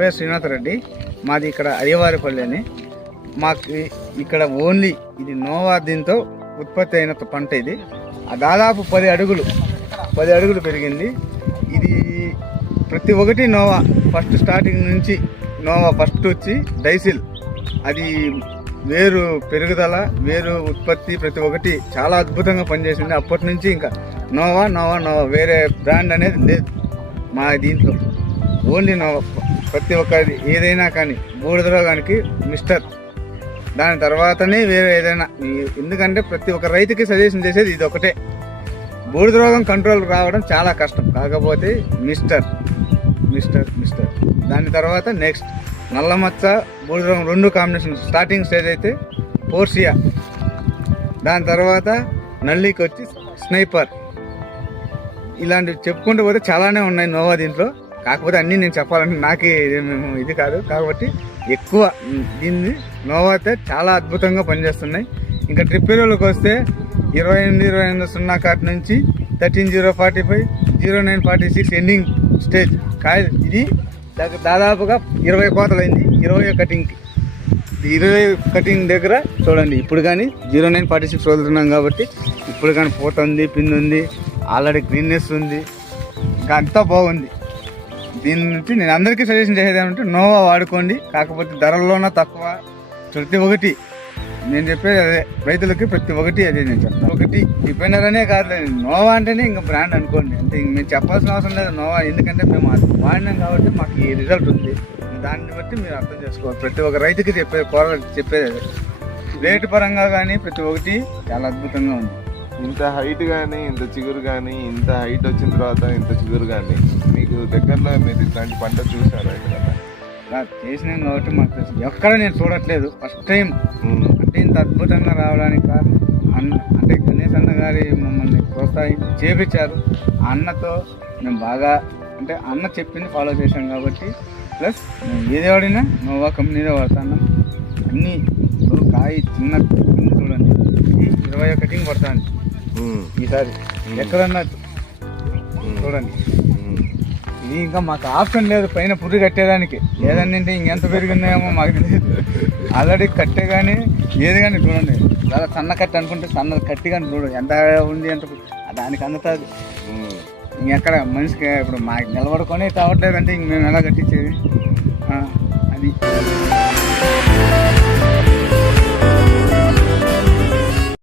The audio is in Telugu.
పేరు శ్రీనాథ్ రెడ్డి, మాది ఇక్కడ అయ్యవారిపల్లి అని. మాకు ఇక్కడ ఓన్లీ ఇది నోవా దీంతో ఉత్పత్తి అయిన పంట. ఇది దాదాపు 10 అడుగులు పెరిగింది. ఇది ప్రతి ఒక్కటి నోవా ఫస్ట్ స్టార్టింగ్ నుంచి నోవా ఫస్ట్ వచ్చి డైసిల్, అది వేరు పెరుగుదల, వేరు ఉత్పత్తి ప్రతి ఒక్కటి చాలా అద్భుతంగా పనిచేసింది. అప్పటి నుంచి ఇంకా నోవా నోవా నోవా, వేరే బ్రాండ్ అనేది లేదు మా దీంట్లో. Only Nova. ప్రతి ఒక్కరి ఏదైనా కానీ బూడిద రోగానికి మిస్టర్, దాని తర్వాతనే వేరే ఏదైనా. ఎందుకంటే ప్రతి ఒక్క రైతుకి సజెషన్ చేసేది ఇది ఒకటే. బూడిద రోగం కంట్రోల్ రావడం చాలా కష్టం, కాకపోతే మిస్టర్ మిస్టర్ మిస్టర్ దాని తర్వాత నెక్స్ట్ నల్లమచ్చ, బూడిద రోగం 2 కాంబినేషన్. స్టార్టింగ్ స్టేజ్ అయితే పోర్సియా, దాని తర్వాత నల్లికి వచ్చి స్నైపర్. ఇలాంటివి చెప్పుకుంటూ పోతే చాలానే ఉన్నాయి నోవా దీంట్లో. కాకపోతే అన్నీ నేను చెప్పాలంటే నాకే ఇది కాదు, కాబట్టి ఎక్కువ దీన్ని నోవా అయితే చాలా అద్భుతంగా పనిచేస్తున్నాయి. ఇంకా డ్రిప్ ఎరువులకు వస్తే 28-28-0 కాటి నుంచి 13-0-45, 09-46 ఎండింగ్ స్టేజ్ కాయ. ఇది దాదాపుగా 20 కోతలైంది 20 కటింగ్కి. 20 కటింగ్ దగ్గర చూడండి, ఇప్పుడు కానీ 09-46 వదులుతున్నాం కాబట్టి ఇప్పుడు కానీ పూత ఉంది, పిండి ఉంది, ఆల్రెడీ గ్రీన్నెస్ ఉంది, ఇంకా అంతా బాగుంది. దీని నుంచి నేను అందరికీ సజెషన్ చేసేది ఏమంటే నోవా వాడుకోండి. కాకపోతే ధరల్లోనే తక్కువ. ప్రతి ఒక్కటి నేను చెప్పేది అదే, రైతులకి ప్రతి ఒక్కటి అదే నేను చెప్తాను. ఒకటి డిపెండర్ అనే కాదు, నోవా అంటేనే ఇంకా బ్రాండ్ అనుకోండి అంతే. మేము చెప్పాల్సిన అవసరం లేదు నోవా, ఎందుకంటే మేము వాడినాం కాబట్టి మాకు ఈ రిజల్ట్ ఉంది. దాన్ని బట్టి మీరు అర్థం చేసుకోవాలి. ప్రతి ఒక్క రైతుకి చెప్పేది అదే. రేటు పరంగా కానీ ప్రతి ఒక్కటి చాలా అద్భుతంగా ఉంది. ఇంత హైట్ కానీ, ఇంత చిగురు కానీ, ఇంత హైట్ వచ్చిన తర్వాత ఇంత చిగురు కానీ మీకు దగ్గరలో మీరు ఇట్లాంటి పంట చూసారా? ఇక్కడ చేసినాం కాబట్టి మాకు తెలుసు. ఎక్కడ నేను చూడట్లేదు, ఫస్ట్ టైం. అంటే ఇంత అద్భుతంగా రావడానికి కారణం అంటే గణేష్ అన్న గారి మమ్మల్ని ప్రోత్సహించి చేపించారు. అన్నతో మేము బాగా, అంటే అన్న చెప్పింది ఫాలో చేశాం కాబట్టి. ప్లస్ మేము ఏది వాడినా నోవా కంపెనీలో వాడుతున్నాం. అన్నీ కాయ చిన్న చూడండి, 20 కటింగ్ పడుతుంది ఈసారి. ఎక్కడన్నా చూడండి, ఇది ఇంకా మాకు ఆప్షన్ లేదు పైన పుర్రి కట్టేదానికి. ఏదన్నంటే ఇంకెంత పెరిగినాయేమో మాకు తెలియదు. ఆల్రెడీ కట్టే కానీ ఏది కానీ చూడండి, చాలా సన్న కట్టి అనుకుంటే సన్న కట్టి కానీ చూడండి ఎంత ఉంది, ఎంత దానికి అందుతుంది. ఇంకెక్కడ మనిషికి ఇప్పుడు మాకు నిలబడుకొని కావట్లేదంటే ఇంక మేము ఎలా కట్టించేది అది.